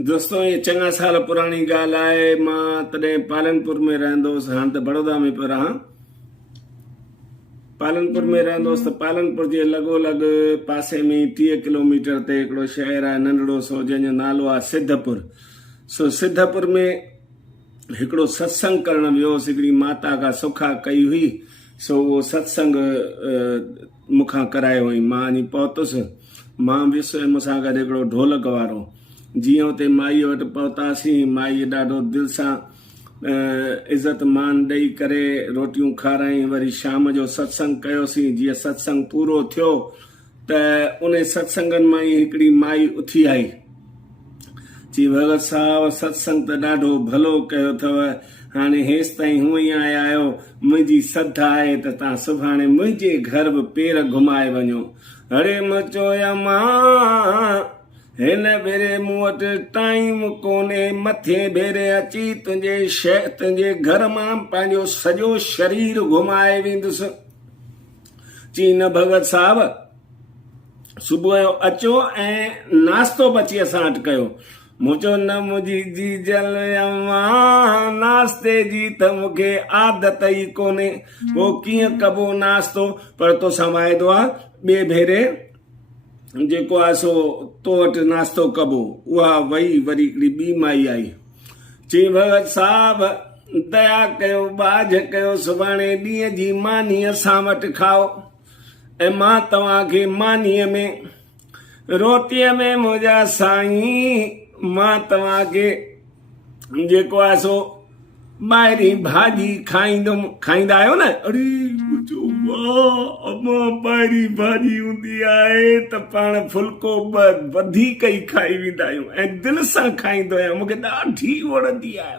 दोस्तों ये चङा साल पुरानी ॻाल्हि आहे। मां तॾहिं पालनपुर में रहंदो हुउसि, हाणे त बड़ौदा में पियो रहां। पालनपुर में रहंदो हुउसि त पालनपुर जे लॻोलॻ पासे में 30 किलोमीटर ते हिकिड़ो शहर आहे नंढड़ो सो, जंहिंजो नालो आहे सिद्धपुर। सो सिद्धपुर में हिकिड़ो सत्संग करण वियो हुउसि। हिकिड़ी माता खां सुखा कई हुई, सो उहो सत्संग मूंखां करायो हुई। मां वञी पहुतुसि, मां वियुसि मूंसां गॾु हिकिड़ो ढोलक वारो। जीअं उते माईअ वटि पहुतासीं, माईअ ॾाढो दिलि सां इज़त मान ॾेई करे रोटियूं खाराई। वरी शाम जो सत्संग कयोसीं। जीअं सत्संग पूरो थियो त उन सत्संगनि मां ई हिकिड़ी माई उथी आई, चई भगत साहब सत्संग त ॾाढो भलो कयो अथव, हाणे हेसि ताईं हूअं ई आया आहियो, मुंहिंजी सद आहे त तव्हां सुभाणे मुंहिंजे घर बि पेर घुमाए वञो। अरे मां चयो मां हिन भेरे मूं वटि टाइम कोन्हे, मथे भेरे अची तुंहिंजे घर मां पंहिंजो सॼो शरीर घुमाए वेंदुसि। चई न भगत साहब, सुबुह जो अचो ऐं नाश्तो बची असां वटि कयो। मूं चयो न मुंहिंजी जी जल अम्मा, नाश्ते जी त मूंखे आदत ई कोन्हे, पोइ कीअं कबो नाश्तो, पर तोसां वाइदो आहे ॿिए भेरे जेको आहे सो तो वटि नाश्तो कबो। उहा वई, वरी हिकिड़ी ॿी माई आई, चई भगत साहब दया कयो, बाझ कयो, सुभाणे ॾींहं जी मानी असां वटि खाओ। ऐं मां तव्हांखे मानीअ में रोटीअ में मुंहिंजा साईं, मां तव्हांखे जेको आहे सो ॿाहिरीं भाॼी खाईंदुमि। खाईंदा आहियो न? अरे वाह अम्मा, ॿाहिरीं भाॼी हूंदी आहे त पाण फुल्को वधीक ई खाई वेंदा आहियूं ऐं दिलि सां खाईंदो आहियां, मूंखे ॾाढी वणंदी आहे।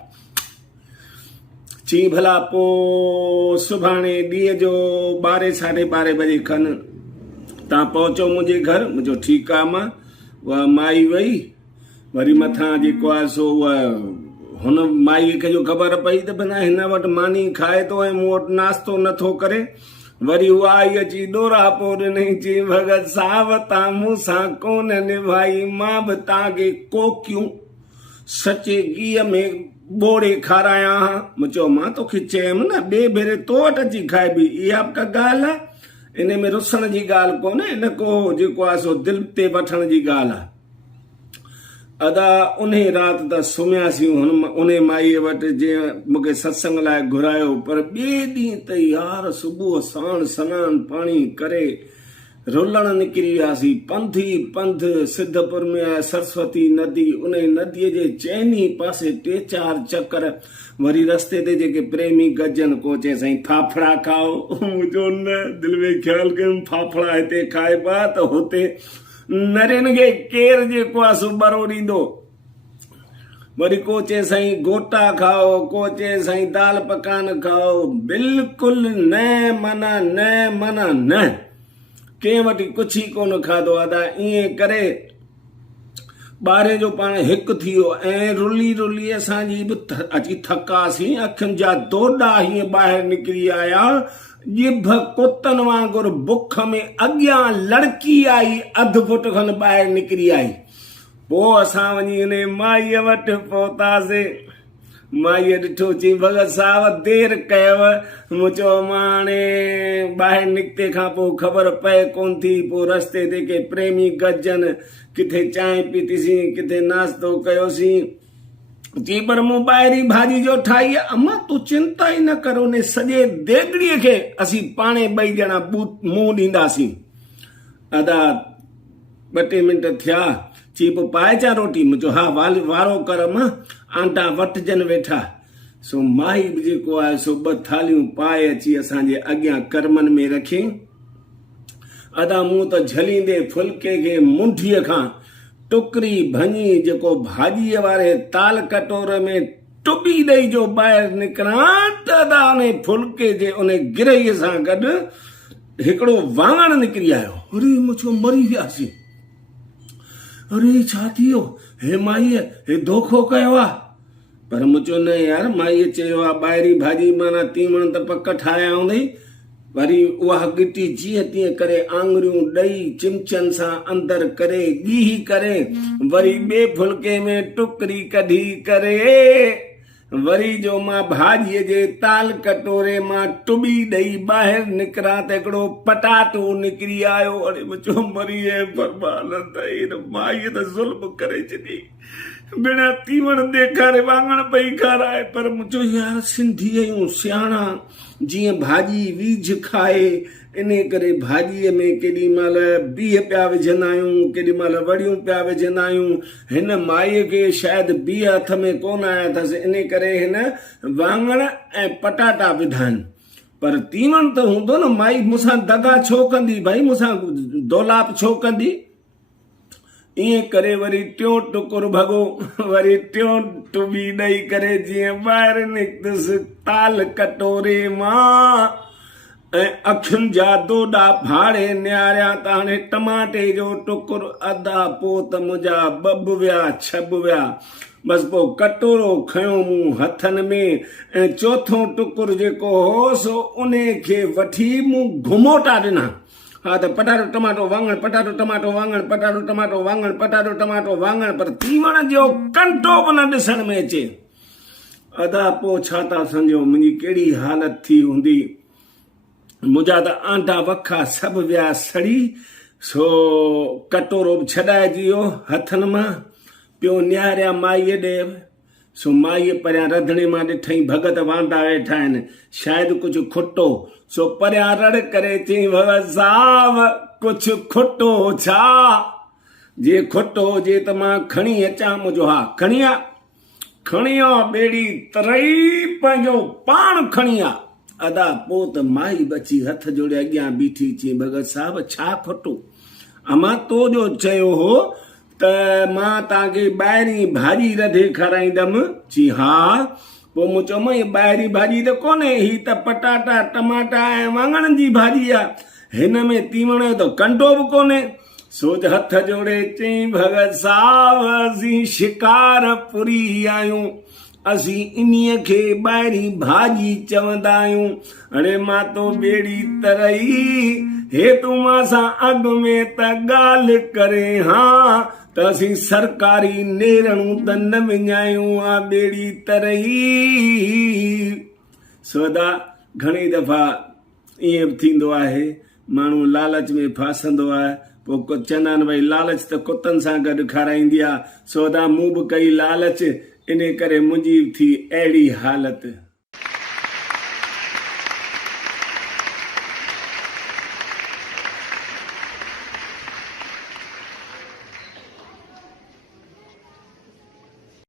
चई भला पोइ सुभाणे ॾींहं जो 12 साढे 12 बजे खनि तव्हां पहुचो मुंहिंजे घर। मुंहिंजो ठीकु आहे। मां उहा माई वई, वरी मथां जेको आहे सो उहा हुन माईअ खे जो ख़बर पई त बिना हिन वटि मानी खाए थो ऐं मूं वटि नाश्तो नथो करे। वरी उहा आई अची ॾोरा पोइ ॾिनई, चई भगत साहब तव्हां मूंसां कोन निभाई, मां बि तव्हांखे कोकियूं सचे गिह में ॿोड़े खारायां हा। मूं चयो मां तोखे चयमि न ॿिए भेरे तो वटि अची खाइबी, इहा बि का ॻाल्हि आहे? इन में रुसण जी ॻाल्हि कोन्हे, इन को जेको आहे सो दिलि ते वठण जी ॻाल्हि आहे। अदा उन राति त सुम्हियासीं उन माईअ वटि जीअं मूंखे सत्संग लाइ घुरायो, पर ॿिए ॾींहं त यार सुबुह साण सनानु पाणी करे रुलण निकिरी वियासीं। पंध ई पंध सिद्धपुर में आहे सरस्वती नदी, उन नदीअ जे चइनी पासे 3-4 चकर। वरी रस्ते ते जेके प्रेमी गजन, को चए साईं फाफड़ा खाओ, मुंहिंजो न दिलि में ख़्यालु कयुमि फाफड़ा हिते खाइबा त हुते नरियुनि खे केरु जेको आहे सो बरो ॾींदो। वरी को चए साईं गोटा खाओ, को चए साईं दाल पकान खाओ। बिल्कुलु न मना न मना न, कंहिं वटि कुझु ई कोन खाधो। अदा ईअं करे 12 जो पाण 1 थी वियो ऐं रुली रुली असांजी बि अची थकासीं। अखियुनि जा दोॾा हीअं ॿाहिरि निकिरी आया, जिभ कुतनि वांगुरु बुख में। अॻियां लड़की आई 1/2 फुट खनि ॿाहिरि निकिरी आई। पोइ असां वञी हिन माईअ वटि पहुतासीं। माईअ ॾिठो, चई भगत साहब देरि कयव। मूं चयो मां हाणे ॿाहिरि निकिते खां पोइ ख़बर पए कोन थी। पोइ रस्ते ते के प्रेमी गजन, किथे चांहि पीतीसीं, किथे नाश्तो कयोसीं। चई पर मूं ॿाहिरीं भाॼी जो ठाही आहे। अम्मा तूं चिंता ई न कर, उन सॼे देगड़ीअ खे असीं पाणे 2 ॼणा मुंहुं ॾींदासीं। अदा 2-3 मिंट थिया, चई पोइ पाए चा रोटी? मूं चयो हा, वारो कर मां, आंटा वटजनि वेठा। सो माई बि जेको आहे सो 2 थालियूं पाए अची असांजे अॻियां कर्मनि में रखियईं। अदा मूं त झलींदे फुल्के खे मुंठीअ खां टुकरी भञी जेको भाॼीअ वारे ताल कटोरे में टुॿी ॾेई जो ॿाहिरि निकिरां त अदा उन फुल्के जे उन गिरईअ सां गॾु हिकिड़ो वाङण निकिरी आयो। अरे मूं चयो मरी वियासीं। अरे छा थी वियो? हे माईअ हे धोखो कयो आहे। पर मूं चयो न यार, माईअ चयो आहे ॿाहिरीं भाॼी माना तीवण त पक ठाहिया हूंदई, वरी उहा गिटी जीअं तीअं करे आङुरियूं ॾेई चिमचनि सां अंदरि करे ॻीही करे वरी ॿिए फुल्के में टुकड़ी कढी करे वरी जो मां भाॼीअ जे ताल कटोरे मां टुॿी ॾेई ॿाहिरि निकिरां त हिकिड़ो पटाटो निकिरी आयो। अरे मुंहिंजो मरीए बर्बाद त माईअ त ज़ुल्म करे छॾी, बिना तीवण ॾेखारे वाङण पई खाराए। पर मुंहिंजो यार सिंधी आहियूं सियाणा, जीअं भाॼी वीझ खाए इन करे भाॼीअ में केॾी महिल बीह पिया विझंदा आहियूं, केॾी महिल वड़ियूं पिया विझंदा आहियूं। हिन माईअ खे शायदि बीह हथ में कोन आया अथसि, इन करे हिन वाङण ऐं पटाटा विधा आहिनि। पर तीवण त हूंदो न, माई मूंसां दगा छो कंदी भाई, मूंसां दौलाप छो कंदी। ईअं करे वरी टियों टुकुर भॻो, वरी टियों टुॿी ॾेई करे जीअं ॿाहिरि निकितसि ताल कटोरे मां ऐं अखियुनि जा दोॾा फाड़े निहारिया त हाणे टमाटे जो टुकुर अधा पोइ त मुंहिंजा ॿब विया छब विया। बसि पोइ कटोरो खयो मूं हथनि में ऐं चोथों टुकुर जेको हो सो उन खे वठी मूं घुमोटा ॾिना। हा त पटाटो टमाटो वाङण, पटाटो टमाटो वाङण, पटाटो टमाटो वाङण, पटाटो टमाटो वाङण, पर तीवण जो कंटो बि न ॾिसण में अचे। अदा पोइ छा था सम्झो मुंहिंजी कहिड़ी हालत थी हूंदी। मुंहिंजा त आंटा वखा सभु विया सड़ी, सो कटोरो बि छॾाइजी वियो हथनि मां। पियो निहारिया माईअ ॾे, सो माईअ परियां रंधिणे मां ॾिठईं भगत वांदा वेठा आहिनि, शायदि कुझु खुटो। सो परियां रड़ करे चई भगत साहब कुझु खुटो छा? जे खुटो हुजे त मां खणी अचां। मुंहिंजो हा खणी आ, खणी आ ॿेड़ी तरई पंहिंजो पाण खणी आ। अदा पोइ त माई बची हथ जोड़े अॻियां बीठी चई भगत साहब छा खुटो? अमां तो जो चयो हो त मां तव्हांखे ॿाहिरीं भाॼी रधे खाराईंदमि। जी हा। पोइ मूं चयोमांइ ॿाहिरीं भाॼी त कोन्हे, ही त पटाटा टमाटा ऐं वाङणनि जी भाॼी आहे, हिन में तीवण जो त कंटो बि कोन्हे। सोच हथ जोड़े चई भगत साहब असीं शिकारपुरी आहियूं, असीं इन्हीअ खे ॿाहिरीं भाॼी चवंदा आहियूं। हाणे मां तो ॿेड़ी तरई, हे तूं मां सां अॻु में त ॻाल्हि करे हा त असीं सरकारी नेरणूं त न विञायूं आ ॿेड़ी तरई। सौदा घणी दफ़ा ईअं बि थींदो आहे, माण्हू लालच में फासंदो आहे। पोइ चवंदा आहिनि भई लालच त कुतनि सां गॾु खाराईंदी आहे। सौदा मूं बि कई लालच, इन करे मुंहिंजी थी अहिड़ी हालत।